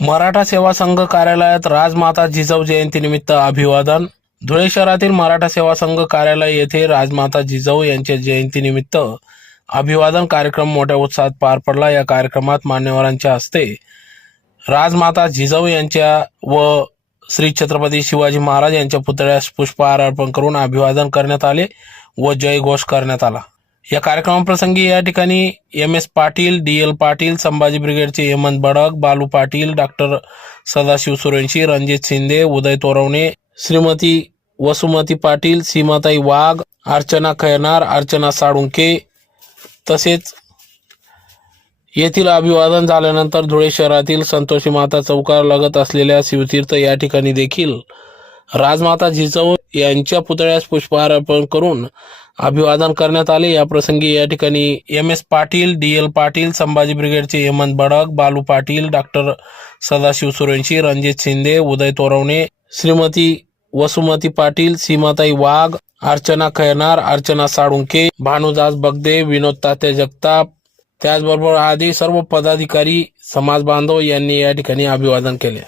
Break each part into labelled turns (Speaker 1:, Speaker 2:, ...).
Speaker 1: मराठा सेवा संघ कार्यालयात राजमाता जिजाऊ जयंतीनिमित्त अभिवादन. धुळे शहरातील मराठा सेवा संघ कार्यालय येथे राजमाता जिजाऊ यांच्या जयंतीनिमित्त अभिवादन कार्यक्रम मोठ्या उत्साहात पार पडला. या कार्यक्रमात मान्यवरांच्या हस्ते राजमाता जिजाऊ यांच्या व श्री छत्रपती शिवाजी महाराज यांच्या पुतळ्यास पुष्पहार अर्पण करून अभिवादन करण्यात आले व जयघोष करण्यात आला. या कार्यक्रमाप्रसंगी या ठिकाणी M S Patil D L Patil Sambhaji ब्रिगेडचे हेमंत बडक बालू पाटील डॉक्टर सदाशिव सुरेंशी रणजित शिंदे उदय तोरवणे श्रीमती वसुमती पाटील सीमाताई वाघ अर्चना खैनार अर्चना साळुंके तसेच येथील अभिवादन झाल्यानंतर धुळे शहरातील संतोषी माता चौकार लगत असलेल्या शिवतीर्थ या ठिकाणी देखील राजमाता जिजाऊ यांच्या पुतळ्यास पुष्पहार अर्पण करून अभिवादन करण्यात आले. या प्रसंगी या ठिकाणी M S Patil D L Patil Sambhaji ब्रिगेडचे हेमंत बडक बालू पाटील डॉक्टर सदाशिव सुरेंशी रणजित शिंदे उदय तोरवणे श्रीमती वसुमती पाटील सीमाताई वाघ अर्चना खैनार अर्चना साळुंके भानुदास बगदे विनोद तात्या जगताप. त्याचबरोबर आदी सर्व पदाधिकारी समाज बांधव यांनी या ठिकाणी अभिवादन केले.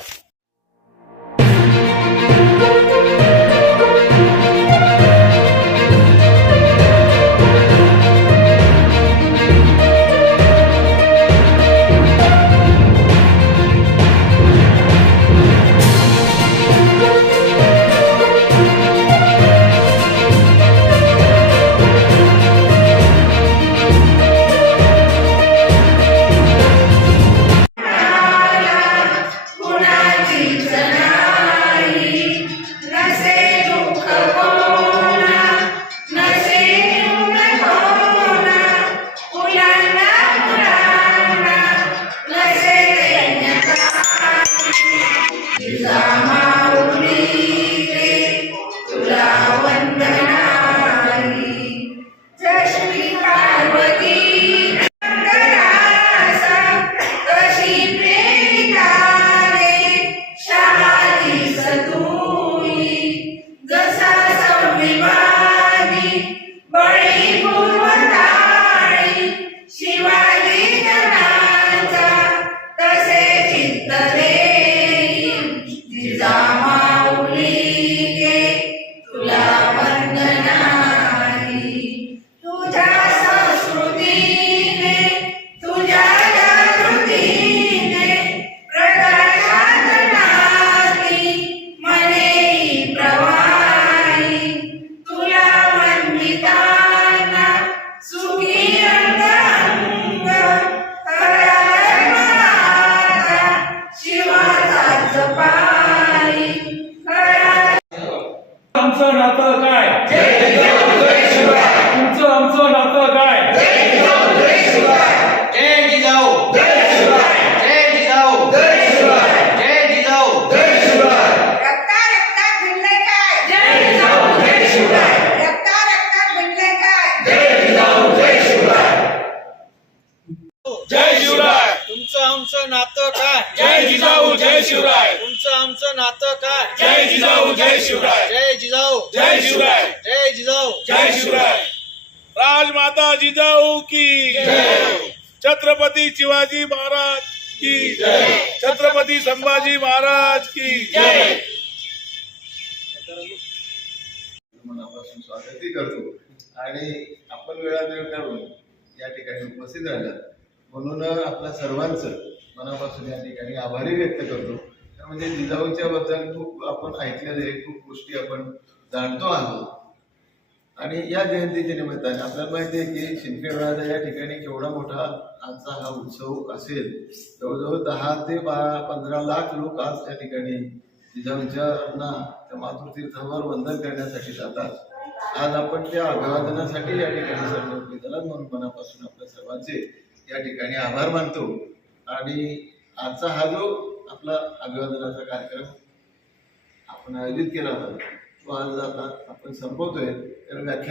Speaker 2: Islam नातं
Speaker 3: काय तुमचं आमचं नातं काय
Speaker 4: जय जिजाऊ जय जिजाऊ जय जिजाऊ
Speaker 2: रक्ता रक्तात भिनलंय काय जय जिजाऊ जय शिवराय रक्ता रक्तात भिनलंय काय
Speaker 3: जय शिवराय
Speaker 4: तुमचं आमचं नातं काय?
Speaker 3: जय जिजाऊ जय शिवराय.
Speaker 4: तुमचं आमचं नातं काय?
Speaker 3: जय जिजाऊ जय शिवराय.
Speaker 4: जय जिजाऊ.
Speaker 3: जय शिवराय.
Speaker 4: जय जिजाऊ.
Speaker 3: जय शिवराय. राजमाता जिजाऊ की छत्रपती शिवाजी महाराज की छत्रपती संभाजी महाराज की जय.
Speaker 5: मनापासून स्वागतही करतो. आणि आपण वेळावेळ काढून या ठिकाणी उपस्थित राहिला म्हणून आपल्या सर्वांचं मनापासून या ठिकाणी आभारी व्यक्त करतो. म्हणजे जिजाऊच्या बद्दल खूप आपण ऐकलेलं आहे खूप गोष्टी आपण जाणतो आहोत. आणि या जयंतीच्या निमित्ताने आपल्याला माहिती आहे की शिंदखेड राजा या ठिकाणी केवढा मोठा आजचा हा उत्सव असेल. जवळजवळ दहा ते बारा पंधरा लाख लोक आज या ठिकाणी जिजाऊंच्या त्या मातृतीर्थावर वंदन करण्यासाठी जातात. आज आपण त्या अभिवादनासाठी या ठिकाणी सर्व उपस्थित म्हणून मनापासून आपल्या सर्वांचे या ठिकाणी आभार मानतो. आणि आजचा हा जो आपला अभिवादनाचा कार्यक्रम आपण आयोजित केला होता तो आज आता आपण संपवतोय. तर व्याख्या